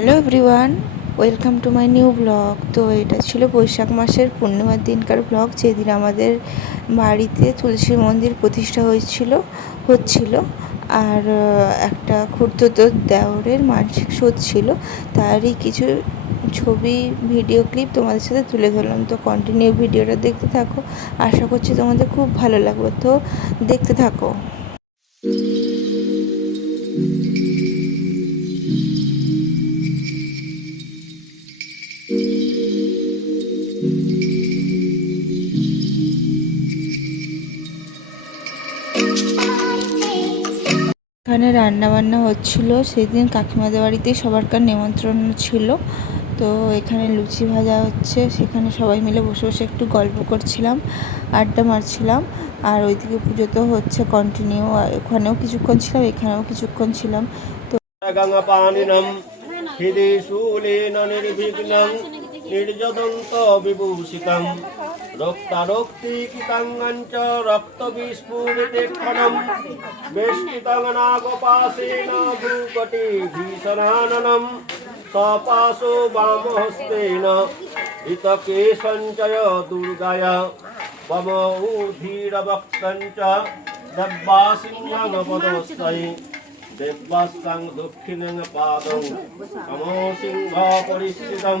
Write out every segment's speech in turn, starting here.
Hello everyone welcome to my new blog তো এটা ছিল বৈশাখ মাসের পূর্ণিমার দিনকার ব্লগ যেদিন আমাদের বাড়িতে তুলসী মন্দির প্রতিষ্ঠা হয়েছিল, হচ্ছিল। আর একটা খুর্দতো দেওরের মানসিক শোধ ছিল। তারই কিছু ছবি ভিডিও ক্লিপ তোমাদের সাথে তুলে ধরলাম। তো কন্টিনিউ ভিডিওটা দেখতে থাকো। আশা করছি তোমাদের খুব ভালো লাগবে। তো দেখতে থাকো। এখানে রান্না বান্না হচ্ছিল। সেদিন কাকিমাদের বাড়িতেই সবারকার নিমন্ত্রণ ছিল। তো এখানে লুচি ভাজা হচ্ছে। সেখানে সবাই মিলে বসে বসে একটু গল্প করছিলাম, আড্ডা মারছিলাম। আর ওইদিকে পুজো তো হচ্ছে কন্টিনিউ ওখানেও কিছুক্ষণ ছিলাম, এখানেও কিছুক্ষণ ছিলাম। তো নির্যদন্ত বিভূষিতম। রক্তারক্তিকিতাঙ্গং চ রক্তবিস্ফুরিতে ক্ষণম। বেষ্টিতং নাগপাশেন ভূপতি ভীষণাননম। সপাশো বামহস্তেন ইতকে সঞ্চয় দুর্গায় বম ঊর্ধ্বীরবক্তং চ দব্বাসিংহং পদস্বয়ী দক্ষিণং পাদং পরিস্থিতম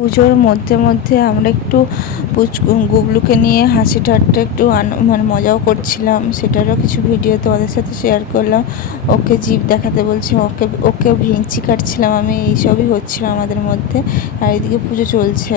পুজোর মধ্যে মধ্যে আমরা একটু গুবলুকে নিয়ে হাসি ঠাট্টা একটু মানে মজাও করছিলাম। সেটারও কিছু ভিডিও তোমাদের সাথে শেয়ার করলাম। ওকে জিভ দেখাতে বলছে, ওকে ওকে ভেঙচি কাটছিলাম আমি, এইসবই হচ্ছিল আমাদের মধ্যে। আর এদিকে পুজো চলছে।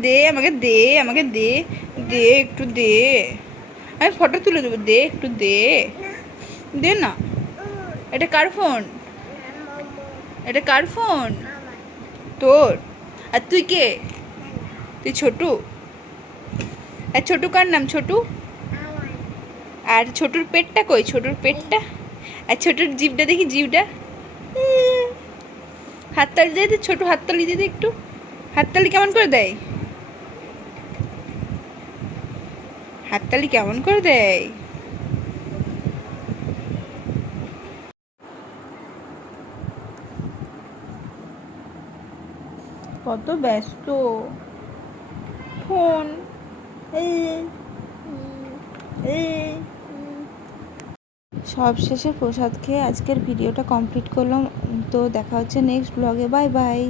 দে, আমাকে দে আমাকে দে দে একটু দে। আমি ফটো তুলে দেবো, দে একটু দে। দে না। এটা কার ফোন এটা কার ফোন তোর। আর তুই কে? তুই ছোটু? আর ছোটু কার নাম? ছোটু? আর ছোটুর পেটটা কই? ছোটুর পেটটা? আর ছোটুর জিভটা দেখি, জিভটা? হাততালি দিয়ে তো, ছোটু হাততালি দিয়ে দে একটু। হাততালি কেমন করে দেয়? হাততালি কেমন করে দেয়? কত ব্যস্ত। ফোন। সব শেষে প্রসাদ খেয়ে আজকের ভিডিওটা কমপ্লিট করলাম। তো দেখা হচ্ছে নেক্সট ব্লগে। Bye bye.